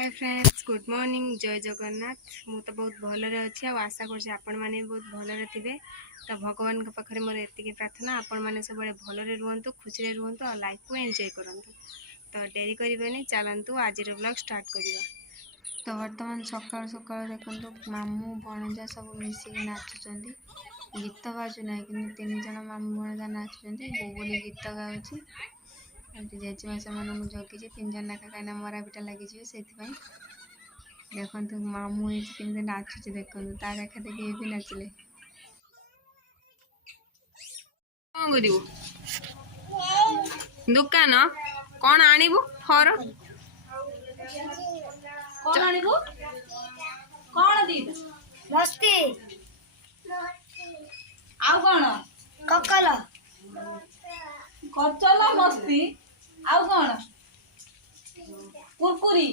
Hi friends, good morning, जय जगन्नाथ। मु तो बहुत भलरे अच्छी आशा कर आपण मैंने बहुत भलरे थे। तो भगवान के पाखे मोर एति प्रार्थना आपण मैंने सब भलरे रुहतु, खुशी रुहतु और लाइफ को एंजॉय करूँ। तो डेरी करनी चलतु आज ब्लॉग स्टार्ट करवा। तो बर्तमान सकाल सकाल देखो मामू भणजा सब मिसिक नाचुं, गीत बाजू ना कि तीन जन मामू भणजा नाचुं, बोली गीत गाँची जेजेमा से जगी तीन जन नाका कहीं मरा पिटा लगी से देखु मामू कमी नाचुचे देखु ता देखा देखी ये भी नाचिले। कौन करू दुकान कौन आणबू फर कौन आणबू कौन दी मस्ती आउ कौन ककल कचल मस्ती आउ कौन कुरकुरी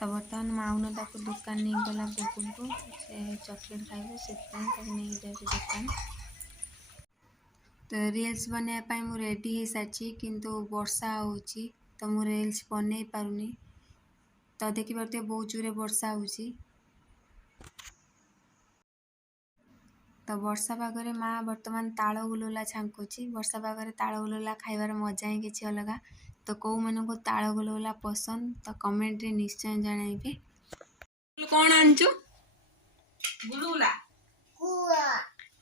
तो बर्तमान माउन ताको दुकान नहीं गला बुकुल को से चॉकलेट खाइबे से नहीं जाए दुकान। तो रील्स बनवाई मु रेडी हो सारी किंतु वर्षा होची तो मु रील्स बनई पारुनी। तो देखी पारे बहुत जोरे वर्षा होची। तो वर्षा पागरे माँ बर्तमान ताल गुलुला छांकुची। वर्षा पागरे ताल गुलुला खाइबार मजा ही किसी अलग। तो कौ मन को ताल गुलुला पसंद तो कमेंट रे निश्चय जणाइबे। कौन आनचु गुलुला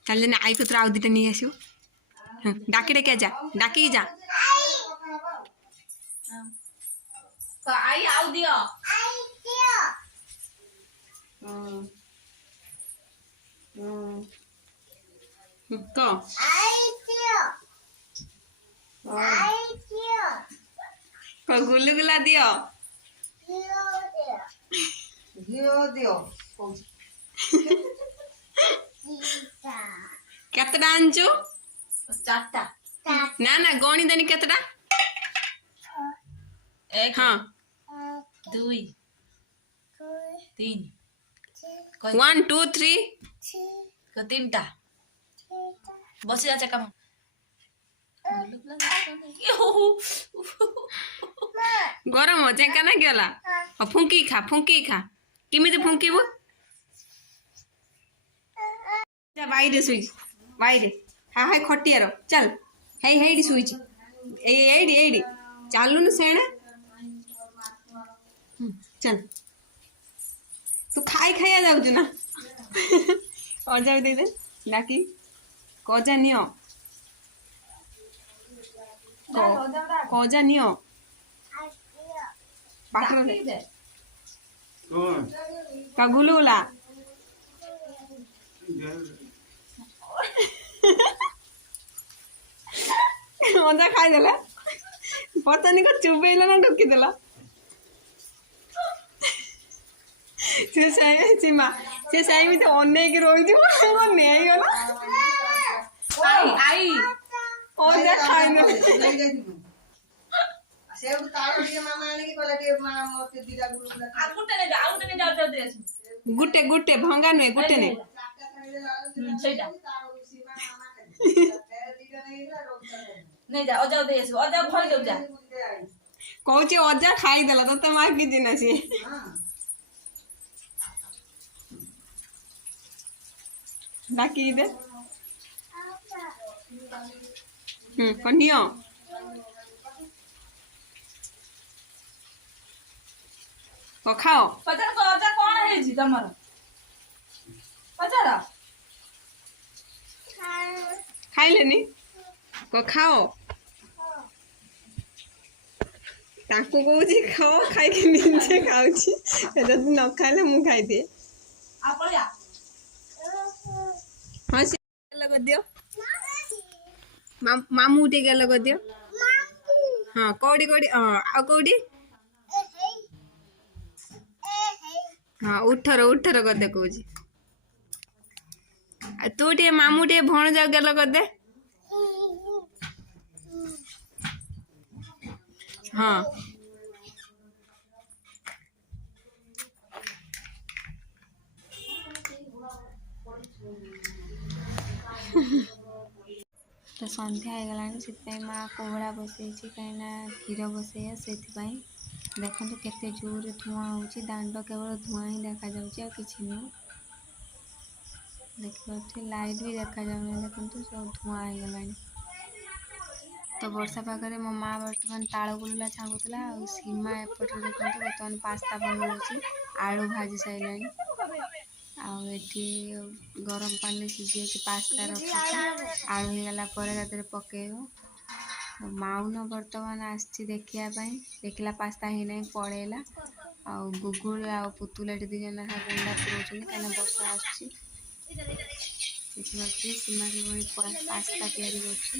चल ना आई पुत्र आउ दिटा नहीं आसु डाकी डाकी जा डाकी जा तो आई आउ दियो तो गुलुगुला दियो केतटा आनचु चारटा ना ना गणी देनी केतटा एक हाँ दुई तीन 1 2 3 तीनटा बस जा काम गरम हो चेका ना गला फुंकी खा किमिति फुंकीबु जा बाइरे सुई बाइरे हा हाय खटियार चल हेई हेडी सुईची एडी चालू न सेणे चल तू खाई खाइया जाऊचु ना अजा दे दे डाकी कजा नियो कजा नियो पाटर दे का गुलुला मजा खाई देला पता नहीं को चुबेला ना ढुकी देला से माँ से साई तो अनेक रही नहीं गला आई आई ओजा खाई गुटे गुटे भंगा नुहे गुटे ने नहीं जा अजा दे आसो अजा भर दो जा कहूँ अजा खाई देला तो माँ कि ना सी डाकी दे कनियो खाओ पचार को अजा कौन है जी तमर पचार खाइलेनी को खाओ ताको कहूँ खाओ खाई निजे खाऊची न खाइले मु खाई दिए हाँ से लगा दियो मामू टे लगा दियो हाँ कौड़ी कौड़ी हाँ आ कौड़ी हाँ उठर कर कहूँ तू टे मामू टे भण जाओ गल कर दे हाँ तो ସନ୍ଧ୍ୟା ହେଇଗଲାଣି, ସେଥିପାଇଁ ମାଆ କୋହଳା ବସେଇଛି କାହିଁକିନା କ୍ଷୀର ବସେଇବା, ସେଥିପାଇଁ ଦେଖନ୍ତୁ କେତେ ଜୋରରେ ଧୂଆଁ ହେଉଛି। ଦାଣ୍ଡ କେବଳ ଧୂଆଁ ହିଁ ଦେଖାଯାଉଛି, ଆଉ କିଛି ନୁହଁ। ଦେଖିପାରୁଥିବେ ଲାଇଟ୍ ବି ଦେଖାଯାଉନି, ଦେଖନ୍ତୁ ସବୁ ଧୂଆଁ ହେଇଗଲାଣି। ତ ବର୍ଷା ପାଗରେ ମୋ ମାଆ ବର୍ତ୍ତମାନ ତାଳ ଗୁଲୁଲା ଛାଙ୍କୁଥିଲା, ଆଉ ସୀମା ଏପଟରେ ଦେଖନ୍ତୁ ବର୍ତ୍ତମାନ ପାସ୍ତା ବନଉଛି। ଆଳୁ ଭାଜି ସାରିଲାଣି, ଆଉ ଏଠି ଗରମ ପାଣିରେ ସିଝେଇକି ପାସ୍ତା ରଖିଛି। ଆଳୁ ହେଇଗଲା ପରେ ତା ଦେହରେ ପକେଇବ। ତ ମାଉନ ବର୍ତ୍ତମାନ ଆସିଛି ଦେଖିବା ପାଇଁ, ଦେଖିଲା ପାସ୍ତା ହେଇନାହିଁ ପଳେଇଲା। ଆଉ ଗୁଗୁଲ ଆଉ ପୁତୁଲ ଏଠି 2 ଜଣ ଗୁଣ୍ଡା ପୁରଉଛନ୍ତି କାହିଁକିନା ବର୍ଷା ଆସୁଛି। ଦେଖିପାରୁଥିବେ ସୀମା କିଭଳି ପାସ୍ତା ତିଆରି କରୁଛି।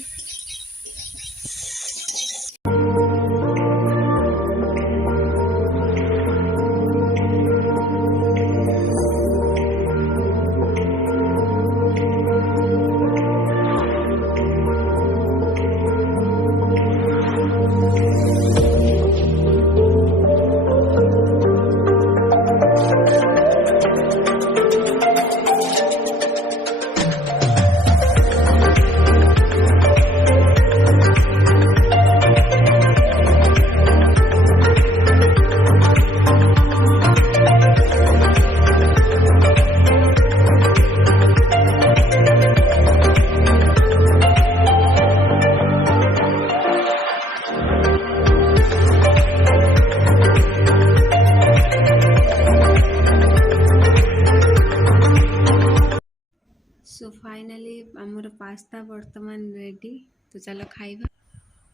सो फाइनाली आमर पास्ता बर्तमान रेडी, तो चलो खाइबा।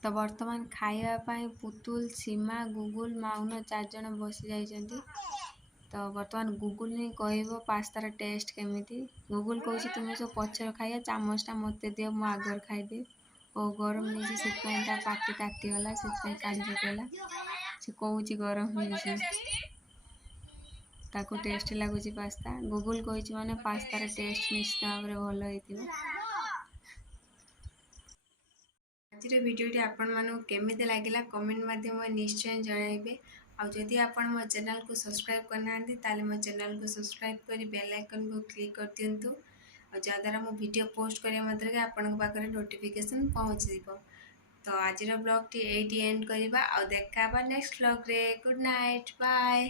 तो बर्तमान खाइबा पाई पुतुल, सीमा, गुगुल, माउन 4 जण बसी जाइछन्ती। तो बर्तमान गुगुल ही कहब पास्तार टेस्ट केमिति। गुगुल कहूँ तुम्हें सब पचर खाइया, चामचटा मत दियो मु आगर खाइदे। ओ गरम नहीं से पार्टी काटिगला, से काढ़ी पकेला। से कहूँ गरम नहीं ताको टेस्ट लगुच पास्ता। गुगुल कही माने पास्तार टेस्ट निश्चित भाव में भल होइथिबो। आज भिडियोटी आपण मानू केमिति लागिला कमेंट माध्यम निश्चय जणाइबे। आ जदि आपण मो चैनल को सब्सक्राइब करना ताले मो चैनल को सब्सक्राइब करी बेल आइकन को क्लिक कर दियंतु। और जद्वारा मो वीडियो पोस्ट करिया मात्र के आपण पाखरे नोटिफिकेशन पहुँच जिवो। तो आज ब्लॉग टी एंड करवा, और देखा नेक्स्ट ब्लॉग रे। Good night, bye.